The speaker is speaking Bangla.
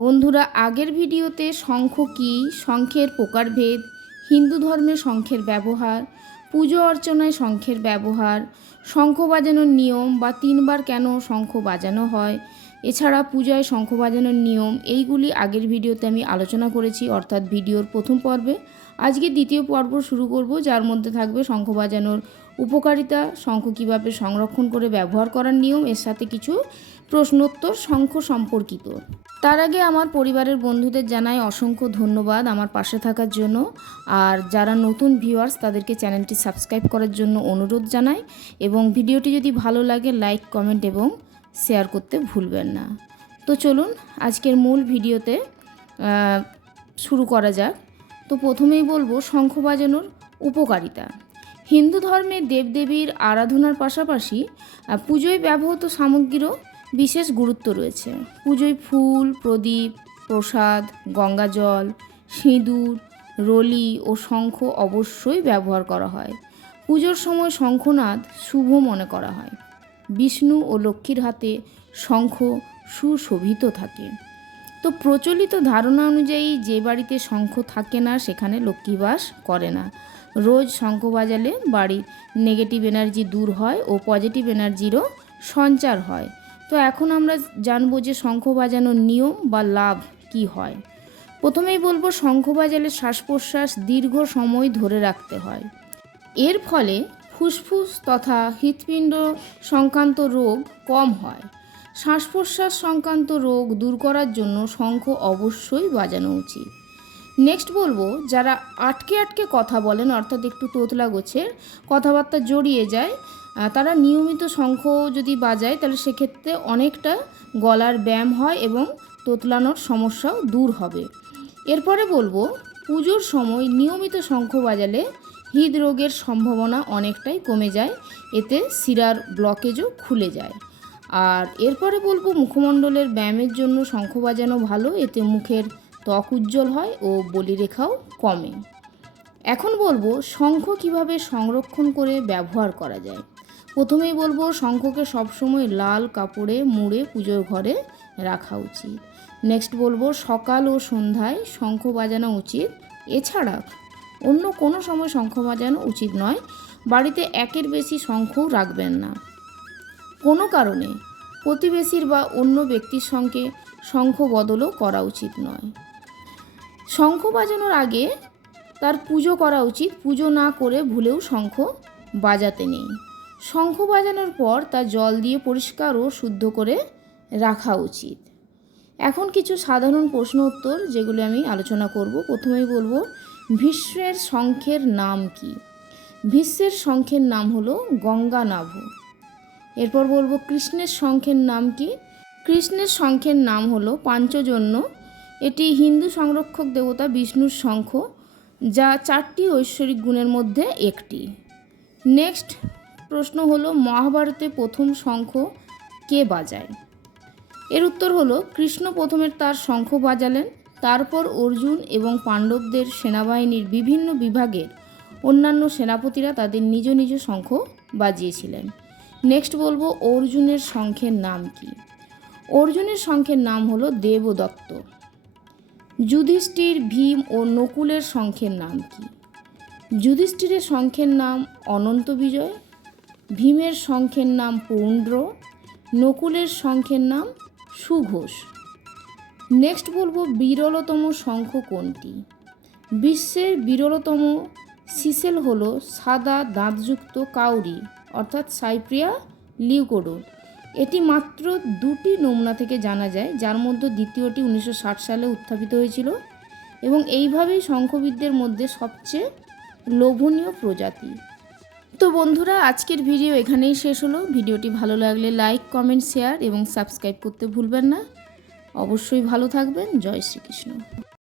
বন্ধুরা, আগের ভিডিওতে শঙ্খ কী? শঙ্খের প্রকারভেদ, হিন্দু ধর্মে শঙ্খের ব্যবহার, পুজো অর্চনায় শঙ্খের ব্যবহার, শঙ্খ বাজানোর নিয়ম বা তিনবার কেন শঙ্খ বাজানো হয়, এছাড়া পূজায় শঙ্খ বাজানোর নিয়ম, এইগুলি আগের ভিডিওতে আমি আলোচনা করেছি, অর্থাৎ ভিডিওর প্রথম পর্বে। আজকে দ্বিতীয় পর্ব শুরু করব, যার মধ্যে থাকবে শঙ্খ বাজানোর উপকারিতা শঙ্খ কীভাবে সংরক্ষণ করে ব্যবহার করার নিয়ম, এর সাথে কিছু প্রশ্নোত্তর শঙ্খ সম্পর্কিত। তার আগে আমার পরিবারের বন্ধুদের জানাই অসংখ্য ধন্যবাদ আমার পাশে থাকার জন্য। আর যারা নতুন ভিউয়ার্স তাদেরকে চ্যানেলটি সাবস্ক্রাইব করার জন্য অনুরোধ জানাই। এবং ভিডিওটি যদি ভালো লাগে লাইক কমেন্ট এবং শেয়ার করতে ভুলবেন না। তো চলুন, আজকের মূল ভিডিওতে শুরু করা যাক। তো প্রথমেই বলব, শঙ্খ বাজানোর উপকারিতা। হিন্দু ধর্মে দেবদেবীর আরাধনার পাশাপাশি পুজোয় ব্যবহৃত সামগ্রীরও বিশেষ গুরুত্ব রয়েছে। পুজোয় ফুল, প্রদীপ, প্রসাদ গঙ্গাজল সিঁদুর, রলি ও শঙ্খ অবশ্যই ব্যবহার করা হয়। পুজোর সময় শঙ্খনাদ শুভ মনে করা হয়। বিষ্ণু ও লক্ষ্মীর হাতে শঙ্খ সুশোভিত থাকে। তো প্রচলিত ধারণা অনুযায়ী যে বাড়িতে শঙ্খ থাকে না, সেখানে লক্ষ্মীবাস করে না। রোজ শঙ্খ বাজালে বাড়ির নেগেটিভ এনার্জি দূর হয় ও পজিটিভ এনার্জিরও সঞ্চার হয়। তো এখন আমরা জানব যে শঙ্খ বাজানোর নিয়ম বা লাভ কি হয়। প্রথমেই বলব শঙ্খ বাজালে শ্বাস প্রশ্বাস দীর্ঘ সময় ধরে রাখতে হয়। এর ফলে ফুসফুস তথা হৃৎপিণ্ড সংক্রান্ত রোগ কম হয়। শ্বাস প্রশ্বাস সংক্রান্ত রোগ দূর করার জন্য শঙ্খ অবশ্যই বাজানো উচিত। নেক্সট বলব, যারা আটকে আটকে কথা বলেন, অর্থাৎ একটু তোতলা গোছের কথাবার্তা জড়িয়ে যায় তারা নিয়মিত শঙ্খ যদি বাজায়, তাহলে সেক্ষেত্রে অনেকটা গলার ব্যায়াম হয় এবং তোতলানোর সমস্যাও দূর হবে। এরপরে বলব, পুজোর সময় নিয়মিত শঙ্খ বাজালে হৃদরোগের সম্ভাবনা অনেকটাই কমে যায়, এতে শিরার ব্লকেজও খুলে যায়। আর এরপরে বলব, মুখমণ্ডলের ব্যায়ামের জন্য শঙ্খ বাজানো ভালো, এতে মুখের ত্বক উজ্জ্বল হয় ও বলিরেখাও কমে। এখন বলব শঙ্খ কীভাবে সংরক্ষণ করে ব্যবহার করা যায়। প্রথমেই বলব শঙ্খকে সবসময় লাল কাপড়ে মুড়ে পুজোর ঘরে রাখা উচিত। নেক্সট বলব সকাল ও সন্ধ্যায় শঙ্খ বাজানো উচিত। এছাড়া অন্য কোনো সময় শঙ্খ বাজানো উচিত নয়। বাড়িতে একের বেশি শঙ্খও রাখবেন না। কোনো কারণে প্রতিবেশীর বা অন্য ব্যক্তির সঙ্গে শঙ্খ বদলও করা উচিত নয়। শঙ্খ বাজানোর আগে তার পুজো করা উচিত। পুজো না করে ভুলেও শঙ্খ বাজাতে নেই। শঙ্খ বাজানোর পর তা জল দিয়ে পরিষ্কার ও শুদ্ধ করে রাখা উচিত। এখন কিছু সাধারণ প্রশ্ন উত্তর যেগুলো আমি আলোচনা করব। প্রথমেই বলব, ভীষ্মের শঙ্খের নাম কি? ভীষ্মের শঙ্খের নাম হলো গঙ্গানাভ। এরপর বলব, কৃষ্ণের শঙ্খের নাম কি? কৃষ্ণের শঙ্খের নাম হলো পাঞ্চজন্য এটি হিন্দু সংরক্ষক দেবতা বিষ্ণুর শঙ্খ, যা চারটি ঐশ্বরিক গুণের মধ্যে একটি। নেক্সট প্রশ্ন হলো, মহাভারতে প্রথম শঙ্খ কে বাজায়? এর উত্তর হলো, কৃষ্ণ প্রথমে তার শঙ্খ বাজালেন, তারপর অর্জুন এবং পাণ্ডবদের সেনাবাহিনীর বিভিন্ন বিভাগের অন্যান্য সেনাপতিরা তাদের নিজ নিজ শঙ্খ বাজিয়েছিলেন। নেক্সট বলব, অর্জুনের শঙ্খের নাম কি? অর্জুনের শঙ্খের নাম হলো দেবদত্ত। যুধিষ্ঠির, ভীম ও নকুলের শঙ্খের নাম কি? যুধিষ্ঠিরের শঙ্খের নাম অনন্ত বিজয়, ভীমের শঙ্খের নাম পৌণ্ড্র নকুলের শঙ্খের নাম সুঘোষ। নেক্সট বলব বিরলতম শঙ্খ কোনটি? বিশ্বের বিরলতম সিসেল হলো সাদা দাঁতযুক্ত কাউরি, অর্থাৎ সাইপ্রিয়া লিউকোডো এটি মাত্র দুটি নমুনা থেকে জানা যায়, যার মধ্যে দ্বিতীয়টি উনিশশো ষাট সালে উত্থাপিত হয়েছিল এবং এইভাবেই শঙ্খবিদদের মধ্যে সবচেয়ে লোভনীয় প্রজাতি। তো বন্ধুরা, আজকের ভিডিও এখানেই শেষ হলো। ভিডিওটি ভালো লাগলে লাইক, কমেন্ট, শেয়ার এবং সাবস্ক্রাইব করতে ভুলবেন না। অবশ্যই ভালো থাকবেন। জয় শ্রীকৃষ্ণ।